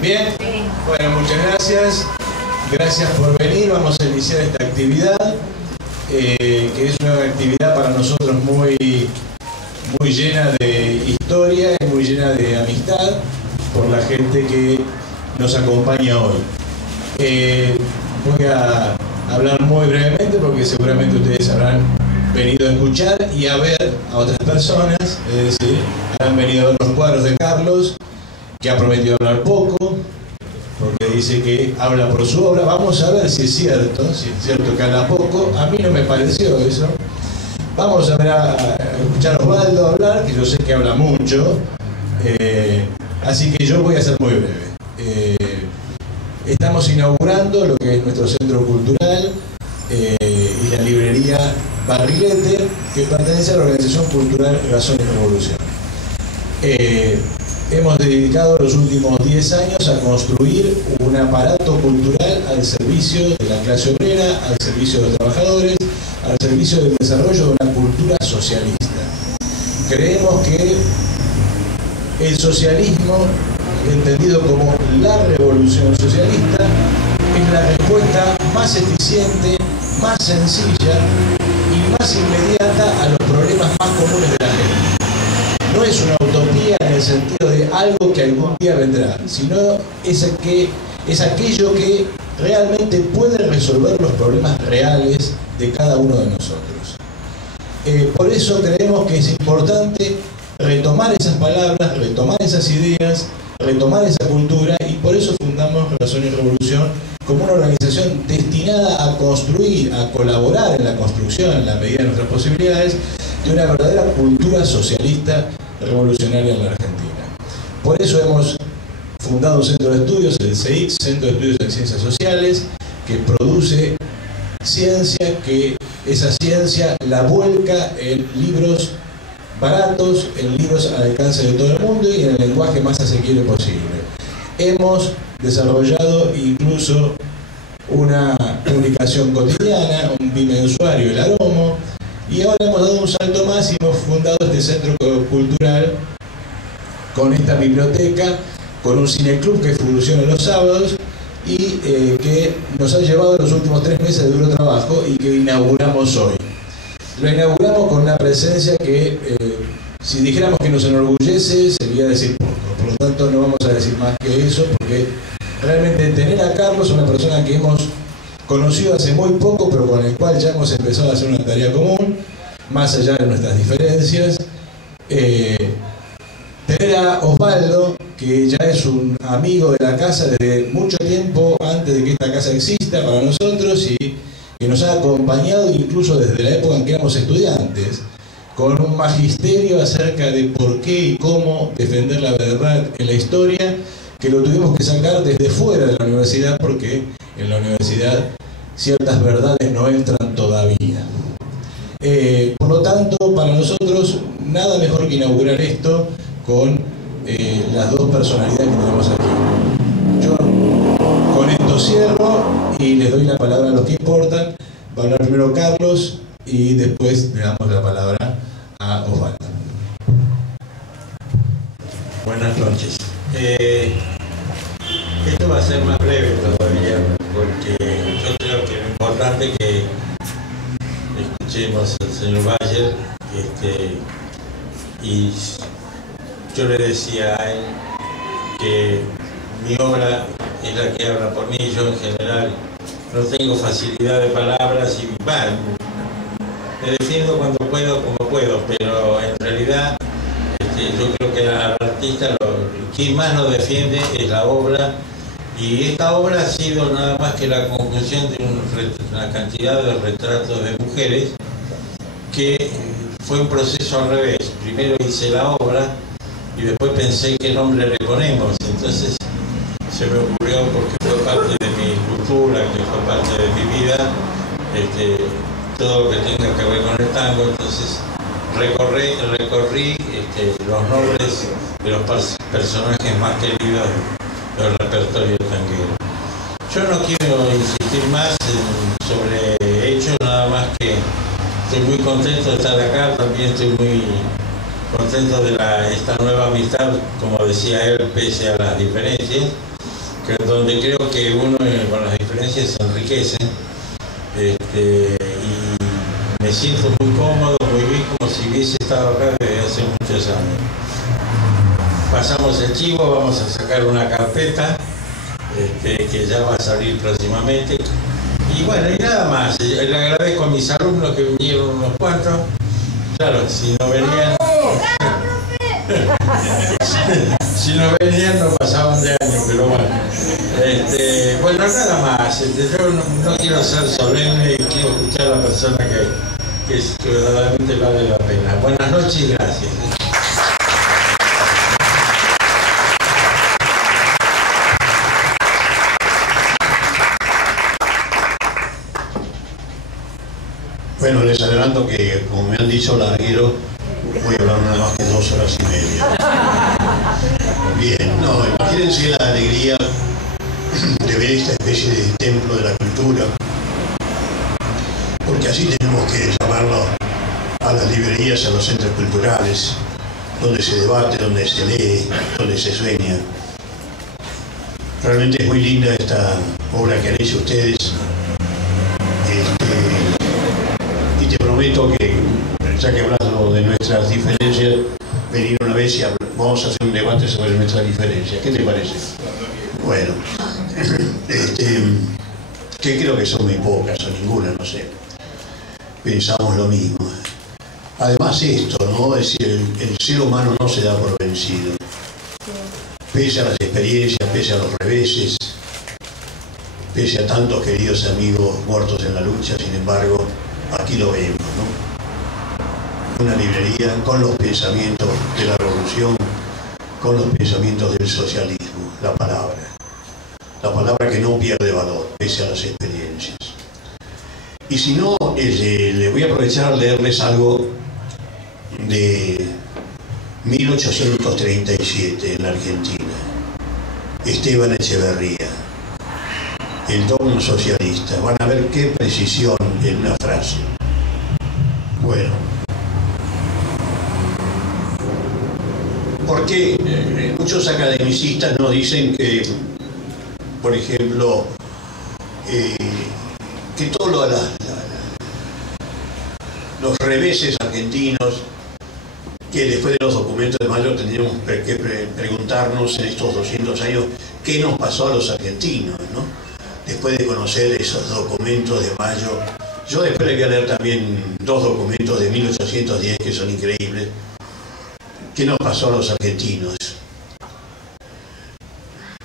Bien, bueno, muchas gracias. Gracias por venir. Vamos a iniciar esta actividad, que es una actividad para nosotros muy llena de historia y muy llena de amistad por la gente que nos acompaña hoy. Voy a hablar muy brevemente porque seguramente ustedes habrán venido a escuchar y a ver a otras personas, es decir, habrán venido a ver los cuadros de Carlos, que ha prometido hablar poco, porque dice que habla por su obra. Vamos a ver si es cierto que habla poco. A mí no me pareció eso. Vamos a ver a escuchar a Osvaldo hablar, que yo sé que habla mucho, así que yo voy a ser muy breve. Estamos inaugurando lo que es nuestro centro cultural y la librería Barrilete, que pertenece a la organización cultural Razón y Revolución. Hemos dedicado los últimos 10 años a construir un aparato cultural al servicio de la clase obrera, al servicio de los trabajadores, al servicio del desarrollo de una cultura socialista. Creemos que el socialismo, entendido como la revolución socialista, es la respuesta más eficiente, más sencilla y más inmediata a los problemas más comunes de la gente. No es una utopía en el sentido de algo que algún día vendrá, sino es aquello que realmente puede resolver los problemas reales de cada uno de nosotros. Por eso creemos que es importante retomar esas palabras, retomar esas ideas, retomar esa cultura, y por eso fundamos Razón y Revolución como una organización destinada a construir, a colaborar en la construcción, en la medida de nuestras posibilidades, de una verdadera cultura socialista revolucionaria en la Argentina. Por eso hemos fundado un centro de estudios, el CEIC, Centro de Estudios en Ciencias Sociales, que produce ciencia, que esa ciencia la vuelca en libros baratos, en libros al alcance de todo el mundo y en el lenguaje más asequible posible. Hemos desarrollado incluso una publicación cotidiana, un bimensuario, El Aromo, y ahora hemos dado un salto más y hemos fundado este centro cultural con esta biblioteca, con un cineclub que funciona los sábados y que nos ha llevado los últimos 3 meses de duro trabajo y que inauguramos hoy. Lo inauguramos con una presencia que, si dijéramos que nos enorgullece, sería decir poco. Por lo tanto, no vamos a decir más que eso, porque realmente tener a Carlos, una persona que hemos conocido hace muy poco, pero con el cual ya hemos empezado a hacer una tarea común, más allá de nuestras diferencias. Tener a Osvaldo, que ya es un amigo de la casa desde mucho tiempo antes de que esta casa exista para nosotros, y que nos ha acompañado incluso desde la época en que éramos estudiantes, con un magisterio acerca de por qué y cómo defender la verdad en la historia, que lo tuvimos que sacar desde fuera de la universidad, porque en la universidad ciertas verdades no entran todavía. Por lo tanto, para nosotros, nada mejor que inaugurar esto con las dos personalidades que tenemos aquí. Yo con esto cierro y les doy la palabra a los que importan. Va a hablar primero Carlos y después le damos la palabra a Osvaldo. Buenas noches. Esto va a ser más breve todavía, porque yo creo que es importante que escuchemos al señor Bayer, y yo le decía a él que mi obra es la que habla por mí. Yo en general no tengo facilidad de palabras y me defiendo cuando puedo, como puedo, pero en realidad yo creo que al artista quien más nos defiende es la obra, y esta obra ha sido nada más que la conjunción de una cantidad de retratos de mujeres, que fue un proceso al revés. Primero hice la obra y después pensé qué nombre le ponemos, entonces se me ocurrió, porque fue parte de mi cultura, que fue parte de mi vida, todo lo que tenga que ver con el tango. Entonces recorrí los nombres de los personajes más queridos del repertorio tanguero. Yo no quiero insistir más sobre hechos, nada más que estoy muy contento de estar acá. También estoy muy contento de esta nueva amistad, como decía él, pese a las diferencias. donde creo que uno con las diferencias se enriquece, y me siento muy cómodo, muy bien, como si hubiese estado acá desde hace muchos años. Pasamos el chivo, vamos a sacar una carpeta que ya va a salir próximamente. Y bueno, y nada más. Le agradezco a mis alumnos que vinieron unos cuantos. Claro, si no venían... si no venían no pasaban de año, pero bueno. Bueno, nada más. Yo no quiero ser solemne y quiero escuchar a la persona que verdaderamente vale la pena. Buenas noches y gracias. Bueno, les adelanto que, como me han dicho larguero, voy a hablar nada más que 2 horas y media. Bien, no, imagínense la alegría de ver esta especie de templo de la cultura, porque así tenemos que llamarlo a las librerías, a los centros culturales, donde se debate, donde se lee, donde se sueña. Realmente es muy linda esta obra que han hecho ustedes. Y te prometo que, ya que hablando de nuestras diferencias, venir una vez y vamos a hacer un debate sobre nuestras diferencias. ¿Qué te parece? Bueno, que creo que son muy pocas o ninguna, no sé. Pensamos lo mismo. Además esto, ¿no? Es decir, el ser humano no se da por vencido. Pese a las experiencias, pese a los reveses, pese a tantos queridos amigos muertos en la lucha, sin embargo, aquí lo vemos, ¿no? Una librería con los pensamientos de la revolución, con los pensamientos del socialismo, la palabra que no pierde valor, pese a las experiencias. Y si no, le voy a aprovechar a leerles algo de 1837 en la Argentina. Esteban Echeverría, el dogma socialista. Van a ver qué precisión en una frase. Bueno, porque muchos academicistas nos dicen que, por ejemplo, que todos los reveses argentinos, que después de los documentos de Mayo tendríamos que preguntarnos en estos 200 años qué nos pasó a los argentinos, ¿no? Después de conocer esos documentos de Mayo. Yo después le voy a leer también 2 documentos de 1810 que son increíbles. ¿Qué nos pasó a los argentinos?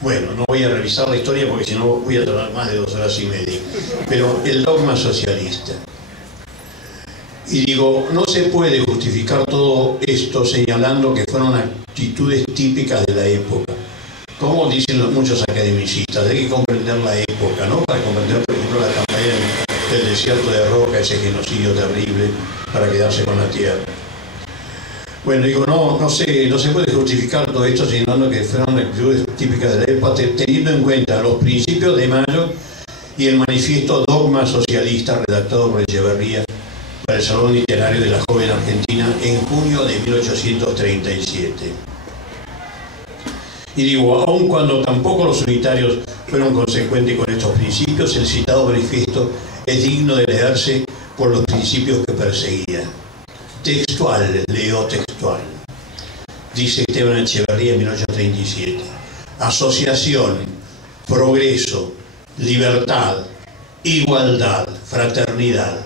Bueno, no voy a revisar la historia porque si no voy a tardar más de 2 horas y media. Pero el dogma socialista. Y digo, no se puede justificar todo esto señalando que fueron actitudes típicas de la época. Como dicen muchos academicistas, hay que comprender la época, ¿no? Para comprender, por ejemplo, la campaña del desierto de Roca, ese genocidio terrible para quedarse con la tierra. Bueno, digo, no se puede justificar todo esto señalando que fueron actitudes típicas de la época, teniendo en cuenta los principios de Mayo y el manifiesto Dogma Socialista redactado por Echeverría para el Salón Literario de la Joven Argentina en junio de 1837. Y digo, aun cuando tampoco los unitarios fueron consecuentes con estos principios, el citado manifiesto es digno de leerse por los principios que perseguía. Textual, leo textual. Dice Esteban Echeverría en 1837. Asociación, progreso, libertad, igualdad, fraternidad.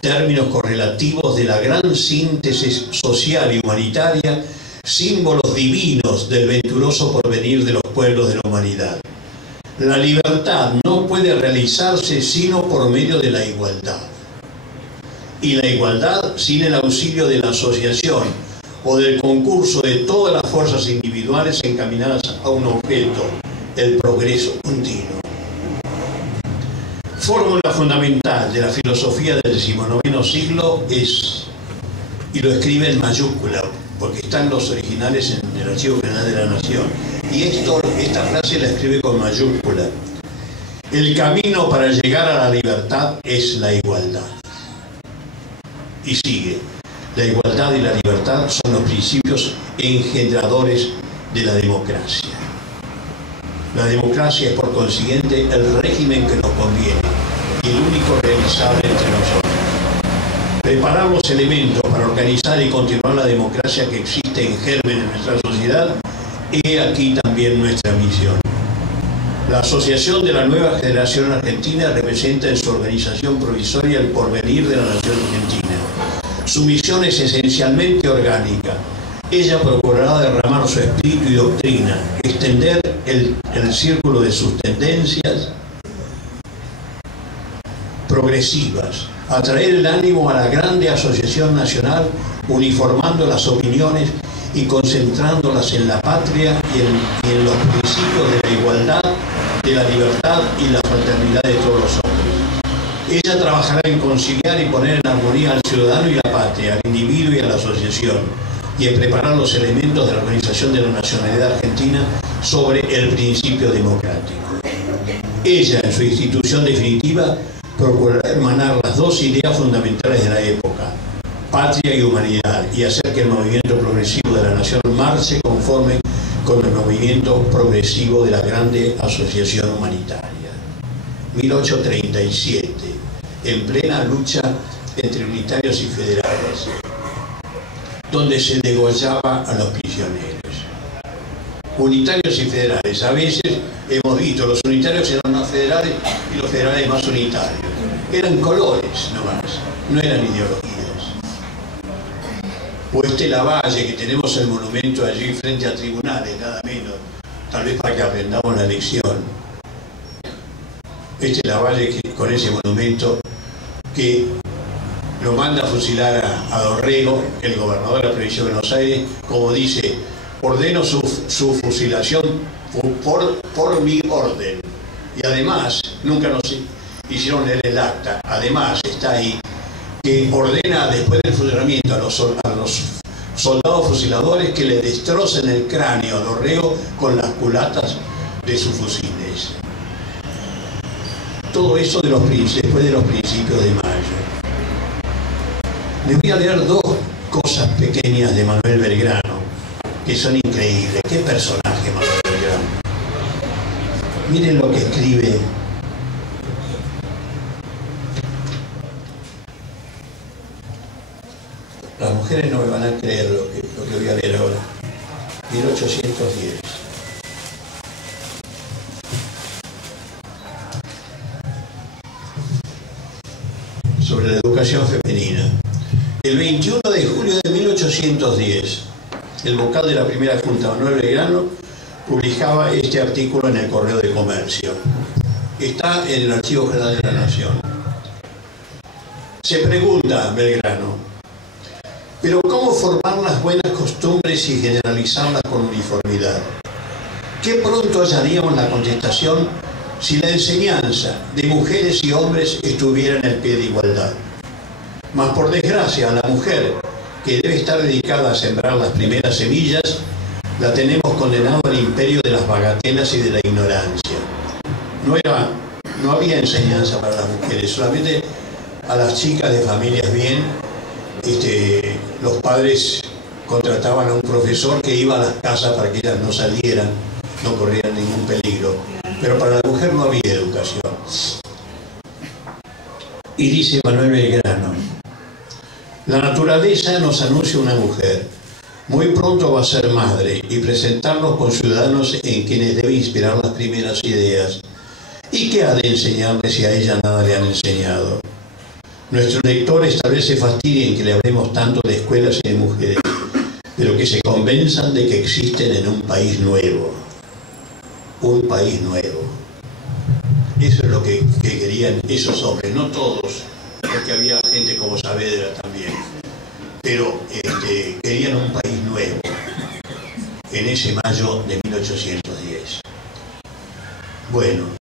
Términos correlativos de la gran síntesis social y humanitaria, símbolos divinos del venturoso porvenir de los pueblos de la humanidad. La libertad no puede realizarse sino por medio de la igualdad. Y la igualdad sin el auxilio de la asociación o del concurso de todas las fuerzas individuales encaminadas a un objeto, el progreso continuo. Fórmula fundamental de la filosofía del XIX siglo es, y lo escribe en mayúscula, porque están los originales en el Archivo General de la Nación, y esta frase la escribe con mayúscula. El camino para llegar a la libertad es la igualdad. Y sigue, la igualdad y la libertad son los principios engendradores de la democracia. La democracia es por consiguiente el régimen que nos conviene y el único realizable entre nosotros. Preparar los elementos para organizar y continuar la democracia que existe en germen en nuestra sociedad, he aquí también nuestra misión. La Asociación de la Nueva Generación Argentina representa en su organización provisoria el porvenir de la nación argentina. Su misión es esencialmente orgánica. Ella procurará derramar su espíritu y doctrina, extender el círculo de sus tendencias progresivas, atraer el ánimo a la grande asociación nacional, uniformando las opiniones y concentrándolas en la patria y en los principios de la igualdad, de la libertad y la fraternidad de todos los hombres. Ella trabajará en conciliar y poner en armonía al ciudadano y la patria, al individuo y a la asociación, y en preparar los elementos de la organización de la nacionalidad argentina sobre el principio democrático. Ella, en su institución definitiva, procurará hermanar las dos ideas fundamentales de la época, patria y humanidad, y hacer que el movimiento progresivo de la nación marche conforme con el movimiento progresivo de la grande asociación humanitaria. 1837, en plena lucha entre unitarios y federales, donde se degollaba a los prisioneros. Unitarios y federales. A veces hemos visto, los unitarios eran más federales y los federales más unitarios. Eran colores nomás, no eran ideologías. O Lavalle, que tenemos el monumento allí frente a tribunales, nada menos, tal vez para que aprendamos la lección. Lavalle, con ese monumento que lo manda a fusilar a Dorrego, el gobernador de la provincia de Buenos Aires, como dice, ordeno su fusilación por mi orden. Y además, nunca nos hicieron leer el acta, además está ahí, que ordena después del fusilamiento a los soldados fusiladores que le destrocen el cráneo a Dorrego con las culatas de sus fusiles. Todo eso después de los principios de mayo. Les voy a leer dos cosas pequeñas de Manuel Belgrano, que son increíbles. ¿Qué personaje Manuel Belgrano? Miren lo que escribe. Las mujeres no me van a creer lo que voy a leer ahora. 1810. Sobre la educación femenina. El 21 de julio de 1810, el vocal de la primera Junta, Manuel Belgrano, publicaba este artículo en el Correo de Comercio. Está en el Archivo General de la Nación. Se pregunta Belgrano, ¿pero cómo formar las buenas costumbres y generalizarlas con uniformidad? ¿Qué pronto hallaríamos la contestación si la enseñanza de mujeres y hombres estuviera en el pie de igualdad? Mas por desgracia a la mujer, que debe estar dedicada a sembrar las primeras semillas, la tenemos condenado al imperio de las bagatelas y de la ignorancia. No había enseñanza para las mujeres, solamente a las chicas de familias bien, los padres contrataban a un profesor que iba a las casas para que ellas no salieran, no corrieran ningún peligro. Pero para la mujer no había educación. Y dice Manuel Belgrano, la naturaleza nos anuncia una mujer. Muy pronto va a ser madre y presentarnos con ciudadanos en quienes debe inspirar las primeras ideas. ¿Y qué ha de enseñarles si a ella nada le han enseñado? Nuestros lectores tal vez se fastidien que le hablemos tanto de escuelas y de mujeres, pero que se convenzan de que existen en un país nuevo. Un país nuevo. Eso es lo que querían esos hombres, no todos, porque había gente como Saavedra también, pero querían un país nuevo en ese mayo de 1810. Bueno.